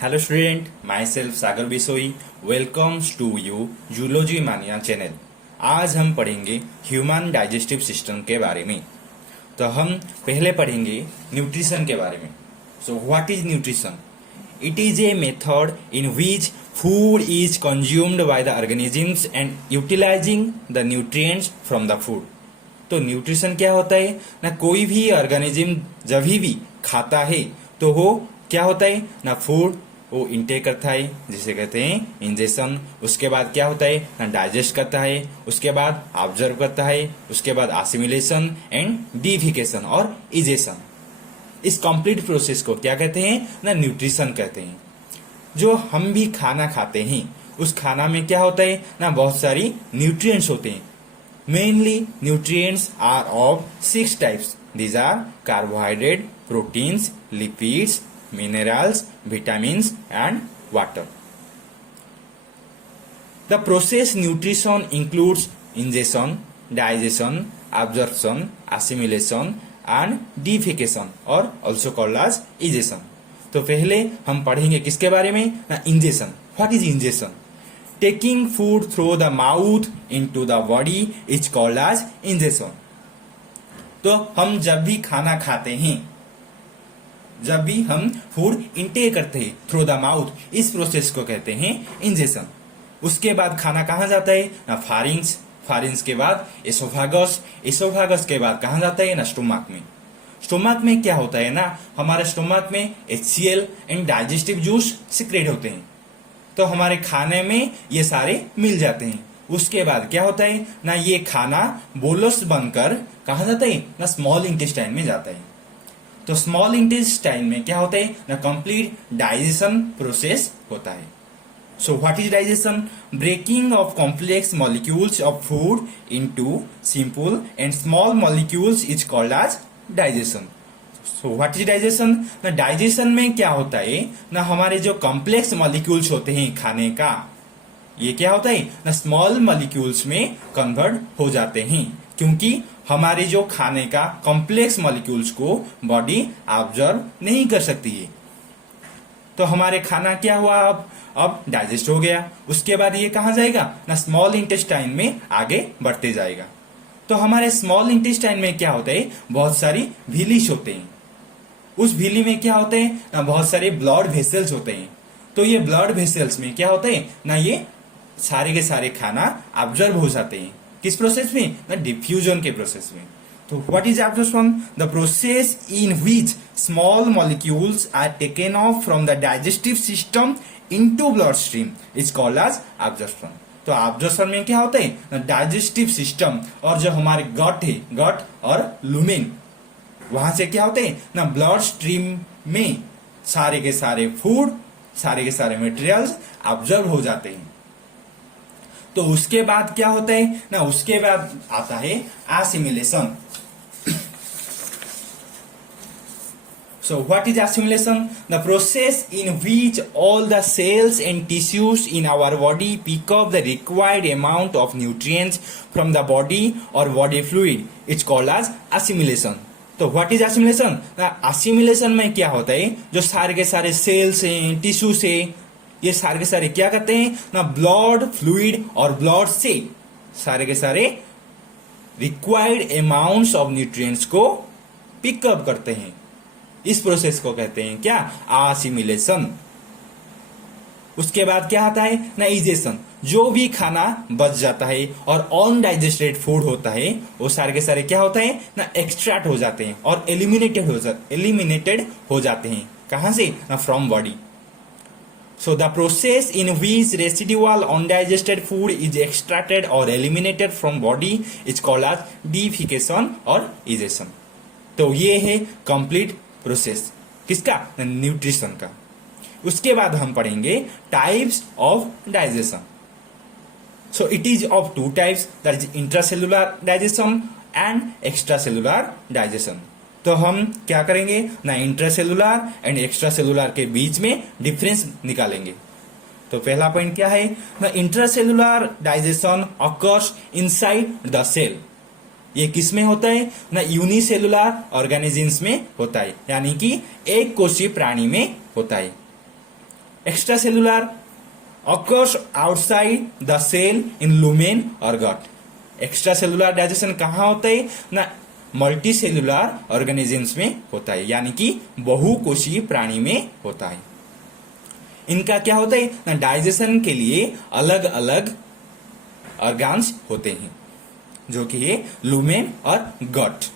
Hello student, myself Sagar Bisoi welcomes to you zoology mania channel. आज हम पढ़ेंगे ह्यूमन डाइजेस्टिव सिस्टम के बारे में। तो हम पहले पढ़ेंगे न्यूट्रिशन के बारे में। So what is nutrition? It is a method in which food is consumed by the organisms and utilizing the nutrients from the food. तो न्यूट्रिशन क्या होता है ना, कोई भी ऑर्गेनिज्म जब भी खाता है तो वो क्या होता है ना, फूड वो इंटेक करता है जिसे कहते हैं इंजेक्शन। उसके बाद क्या होता है ना, डाइजेस्ट करता है, उसके बाद ऑब्जर्व करता है, उसके बाद असिमिलेशन एंड डिफिकेशन और इजेशन। इस कंप्लीट प्रोसेस को क्या कहते हैं ना, न्यूट्रिशन कहते हैं। जो हम भी खाना खाते हैं उस खाना में क्या होता है ना, बहुत सारी न्यूट्रिएंट्स होते हैं। Mainly nutrients are of 6 types. These are carbohydrate, proteins, lipids, minerals, vitamins and water. The process nutrition includes ingestion, digestion, absorption, assimilation and defecation or also called as egestion. तो पहले हम पढ़ेंगे किसके बारे में ना, ingestion. What is ingestion? Taking food through the mouth into the body is called as ingestion. तो हम जब भी खाना खाते हैं, जब भी हम फूड इंटेक करते हैं थ्रू द माउथ, इस प्रोसेस को कहते हैं इंजेशन। उसके बाद खाना कहाँ जाता है ना, फारिंग्स, फारिंग्स के बाद एसोफागस, एसोफागस के बाद कहाँ जाता है ना, स्टोमक में। स्टोमक में क्या होता है ना, हमारे स्टोमक में HCl and digestive juice secrete होते हैं, तो हमारे खाने में ये सारे मिल जाते हैं। उसके बाद क्या होता है ना, ये खाना बोलस बनकर कहाँ जाता है ना, स्मॉल इंटेस्टाइन में जाता है। तो स्मॉल इंटेस्टाइन में क्या होता है ना, कंप्लीट डाइजेशन प्रोसेस होता है। So what is digestion? Breaking of complex molecules of food into simple and small molecules is called as digestion. So what is digestion ना, डाइजेशन में क्या होता है ना, हमारे जो कॉम्प्लेक्स मॉलिक्यूल्स होते हैं खाने का, ये क्या होता है ना, स्मॉल मॉलिक्यूल्स में कन्वर्ट हो जाते हैं, क्योंकि हमारे जो खाने का कॉम्प्लेक्स मॉलिक्यूल्स को बॉडी ऑब्जर्व नहीं कर सकती है। तो हमारे खाना क्या हुआ, अब डाइजेस्ट हो गया। उसके बाद ये कहाँ जाएगा ना, स्मॉल इंटेस्टाइन में आगे बढ़ते जाएगा। तो हमारे स्मॉल इंटेस्टाइन में क्या होता है, बहुत सारी विलीज होते हैं। उस विली में क्या होते हैं ना, बहुत सारे ब्लड वेसल्स होते हैं। तो ये ब्लड वेसल्स में क्या होते हैं ना, ये सारे के सारे खाना ऑब्जर्व हो जाते हैं। किस प्रोसेस में ना, डिफ्यूजन के प्रोसेस में। तो what is absorption? The process in which small molecules are taken off from the digestive system into blood stream is called as absorption. तो एब्जॉर्प्शन में क्या होता है ना, डाइजेस्टिव सिस्टम और जो हमारे गट है, गट और लुमेन, वहां से क्या होते हैं ना, ब्लड स्ट्रीम में सारे के सारे फूड, सारे के सारे मटेरियल्स ऑब्जर्व हो जाते हैं। तो उसके बाद क्या होता है ना, उसके बाद आता है assimilation. So what is assimilation? The process in which all the cells and tissues in our body pick up the required amount of nutrients from the body or body fluid. It's called as assimilation. तो what is assimilation? ना assimilation में क्या होता है, जो सारे के सारे सेल्स हैं, टिश्यूज हैं, ये सारे के सारे क्या करते हैं ना, ब्लड फ्लूइड और ब्लड से सारे के सारे रिक्वायर्ड अमाउंट्स ऑफ न्यूट्रिएंट्स को पिकअप करते हैं। इस प्रोसेस को कहते हैं क्या, एसिमिलेशन। उसके बाद क्या आता है ना, इजेशन। जो भी खाना बच जाता है और अनडाइजेस्टेड फूड होता है, वो सारे के सारे क्या होता है ना, एक्सट्रैक्ट हो जाते हैं और एलिमिनेटेड हो जाते हैं। कहां से ना, from body. So the process in which residual undigested food is extracted or eliminated from body is called as defecation और egestion. तो ये है कंप्लीट प्रोसेस किसका, न्यूट्रिशन का। उसके बाद हम पढ़ेंगे types of digestion. So it is of 2 types, that is intracellular digestion and extracellular digestion. तो हम क्या करेंगे ना, इंट्रासेलुलर एंड एक्स्ट्रासेलुलर के बीच में डिफरेंस निकालेंगे। तो पहला पॉइंट क्या है ना, intracellular digestion occurs inside the cell. ये किस में होता है ना, यूनिसेलुलर ऑर्गेनिजम्स में होता है, यानी कि एक कोशीय प्राणी में होता है। Extra cellular occurs outside the cell in lumen or gut. Extra cellular digestion कहाँ होता है ना, मल्टी सेलुलर ऑर्गेनिजम्स में होता है, यानी कि बहुकोशीय प्राणी में होता है। इनका क्या होता है ना, डाइजेशन के लिए अलग अलग ऑर्गन्स होते हैं, जो कि है लुमेन और गट।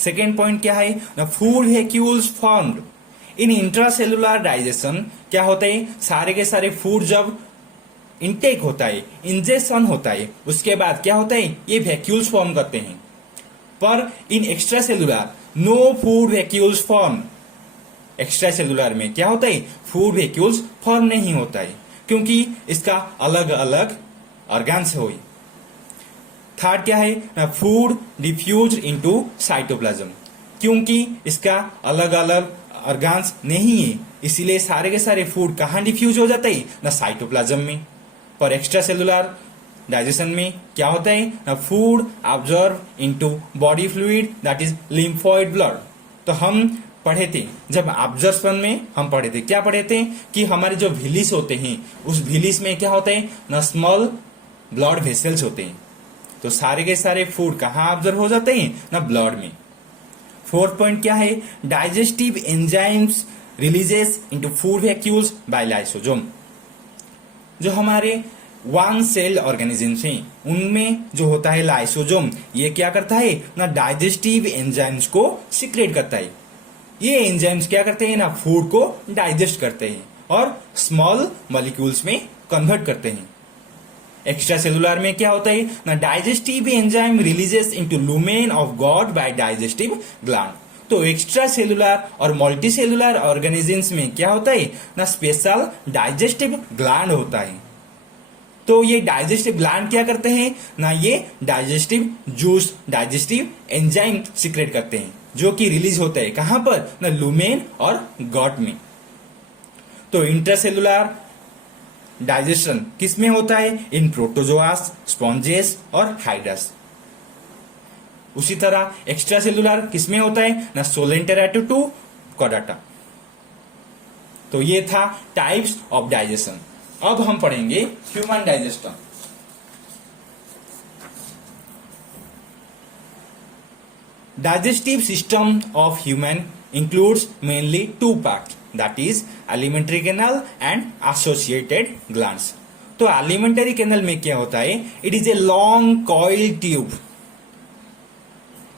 सेकेंड पॉइंट क्या है ना, food vacuoles formed in intracellular digestion. क्या होता है, सारे के सारे फूड जब इनटेक होता है, इंजेक्शन होता है, उसके बाद क्या होता है, ये वैक्यूल्स फॉर्म करते हैं। पर in extracellular no food vacuoles form. Extracellular में क्या होता है, फूड वैक्यूल्स फॉर्म नहीं होता है, क्योंकि इसका अलग अलग ऑर्गन्स हो। थर्ड क्या है ना, फूड डिफ्यूज इनटू साइटोप्लाज्म। क्योंकि इसका अलग अलग ऑर्गन्स नहीं है, इसीलिए सारे के सारे फूड कहाँ डिफ्यूज हो जाता है ना, साइटोप्लाज्म में। पर एक्स्ट्रा सेलुलर डाइजेशन में क्या होता है ना, food observe into body fluid that is lymphoid blood. तो हम पढ़े थे, जब ऑब्जर्वेशन में हम पढ़े थे, क्या पढ़े थे कि हमारे जो विलिस होते हैं, उस विलिस में क्या होता है ना, स्मॉल ब्लड वेसल्स होते हैं। तो सारे के सारे फूड कहाँ ऑब्जर्व हो जाते हैं ना, ब्लड में। फोर्थ पॉइंट क्या है, digestive enzymes releases into food vacuoles by lysosome. जो हमारे वन सेल ऑर्गेनिजम्स हैं, उनमें जो होता है लाइसोसोम, ये क्या करता है ना, डाइजेस्टिव एंजाइम्स को सीक्रेट करता है। ये एंजाइम्स क्या करते हैं ना, फूड को डाइजेस्ट करते हैं और स्मॉल मॉलिक्यूल्स में कन्वर्ट करते हैं। एक्स्ट्रा सेलुलर में क्या होता है ना, digestive enzyme releases into lumen of gut by digestive gland. तो एक्स्ट्रा सेलुलर और मल्टी सेलुलर ऑर्गेनिजम्स में क्या होता है ना, स्पेशल डाइजेस्टिव ग्लैंड होता है। तो ये डाइजेस्टिव ग्लैंड क्या करते हैं ना, ये digestive juice, digestive enzyme secret करते हैं, जो कि रिलीज होता है कहां पर ना, लुमेन और गॉट में। तो इंट्रासेलुलर डाइजेशन किस में होता है, इन प्रोटोजोआस, स्पॉन्जेस और हाइड्रास। उसी तरह एक्स्ट्रा सेलुलर किस में होता है ना, सोलेंटेराटो टू कॉडाटा। तो ये था टाइप्स ऑफ डाइजेशन। अब हम पढ़ेंगे human digestion. Digestive system of human includes mainly two parts, that is alimentary canal and associated glands. तो alimentary canal में क्या होता है, it is a long coiled tube.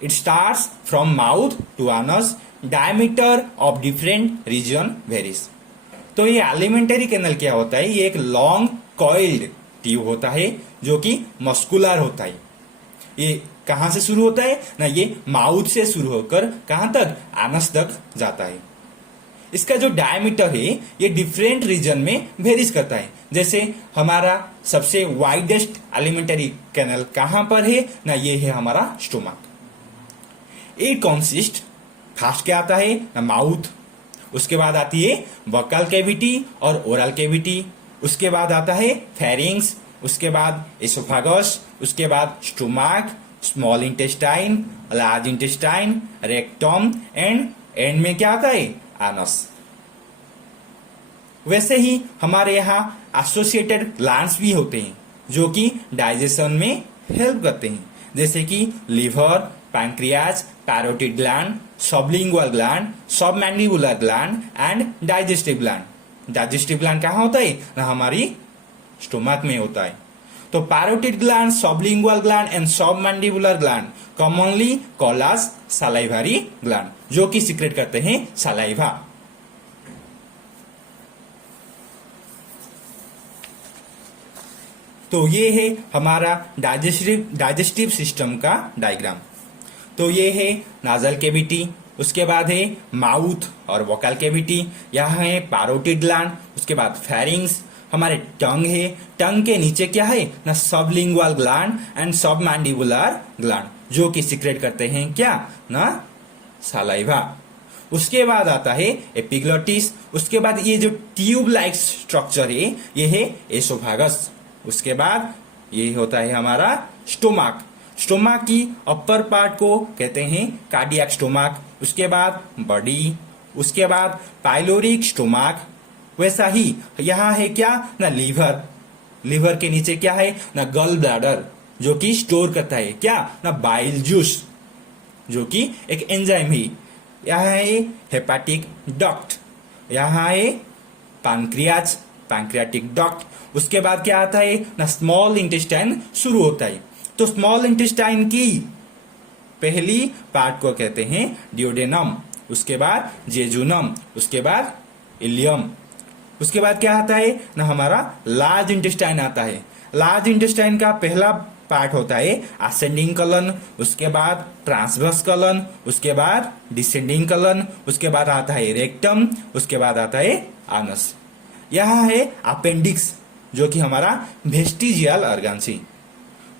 It starts from mouth to anus. Diameter of different region varies. तो ये alimentary canal क्या होता है, ये एक long coiled tube होता है, जो कि मस्कुलर होता है। ये कहां से शुरू होता है ना, ये माउथ से शुरू होकर कहां तक, आनस तक जाता है। इसका जो डायमीटर है ये डिफरेंट रीजन में वेरीज करता है। जैसे हमारा सबसे वाइडेस्ट एलिमेंटरी कैनल कहां पर है ना, ये है हमारा स्टोमक। इट कंसिस्ट, फर्स्ट क्या आता है ना, माउथ। उसके बाद आती है बकल कैविटी और ओरल कैविटी। उसके बाद आता है फेरिंग्स। उसके बाद एसोफागस। उसके बाद stomach, small intestine, large intestine, rectum and में क्या आता है, एनस। वैसे ही हमारे यहाँ एसोसिएटेड ग्लैंड्स भी होते हैं, जो कि डाइजेशन में हेल्प करते हैं, जैसे कि liver, pancreas, parotid gland, sublingual gland, submandibular gland and digestive gland. Digestive gland कहाँ होता है ना, हमारी स्टोमक में होता है। तो parotid gland, sublingual gland and submandibular gland commonly called as salivary gland, जो कि सीक्रेट करते हैं सलाइवा। तो ये है हमारा डाइजेस्टिव सिस्टम का डायग्राम। तो ये है नाजल कैविटी, उसके बाद है माउथ और वोकल कैविटी, यहाँ है पैरोटिड ग्लैंड, उसके बाद फेरिंग्स, हमारे टंग है, टंग के नीचे क्या है ना, sublingual gland and submandibular gland, जो कि सीक्रेट करते हैं क्या ना, सलाइवा। उसके बाद आता है एपिग्लोटिस। उसके बाद ये जो ट्यूब लाइक स्ट्रक्चर है ये है एसोफागस। उसके बाद ये होता है हमारा स्टोमक। स्टोमक की अपर पार्ट को कहते हैं कार्डियक स्टोमक। उसके बाद बॉडी, उसके बाद पाइलोरिक स्टोमक, वैसा ही यहाँ है क्या ना लीवर, लीवर के नीचे क्या है ना गल ब्लैडर जो कि स्टोर करता है क्या ना बाइल जूस जो कि एक एंजाइम है। यहाँ है हेपाटिक डक्ट, यहाँ है पैंक्रियाज, पैंक्रियाटिक डक्ट। उसके बाद क्या आता है ना स्मॉल इंटेस्टाइन शुरू होता है। तो स्मॉल इंटेस्टाइन की पहली पार्ट को कहते हैं डियोडेनम, उसके बाद जेजुनम, उसके बाद इलियम। उसके बाद क्या आता है ना हमारा लार्ज इंटेस्टाइन आता है। लार्ज इंटेस्टाइन का पहला पार्ट होता है असेंडिंग कलन, उसके बाद ट्रांसवर्स कलन, उसके बाद डिसेंडिंग कलन, उसके बाद आता है रेक्टम, उसके बाद आता है आनस। यह है अपेंडिक्स जो कि हमारा वेस्टिजियल ऑर्गन।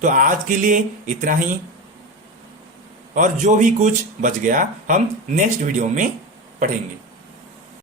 तो आज के लिए इतना ही, और जो भी कुछ बच गया हम नेक्स्ट वीडियो में पढ़ेंगे।